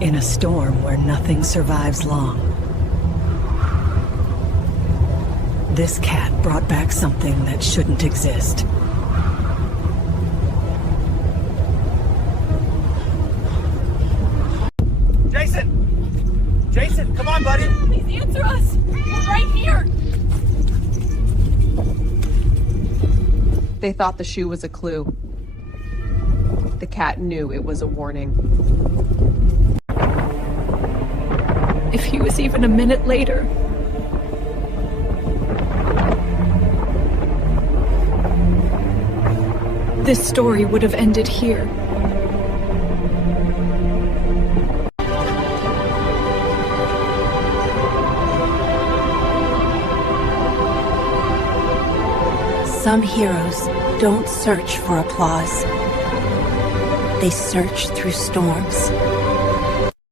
In a storm where nothing survives long, this cat brought back something that shouldn't exist. Jason! Jason, come on, buddy! Please answer us! We're right here! They thought the shoe was a clue. The cat knew it was a warning. If he was even a minute later. This story would have ended here. Some heroes don't search for applause. They search through storms.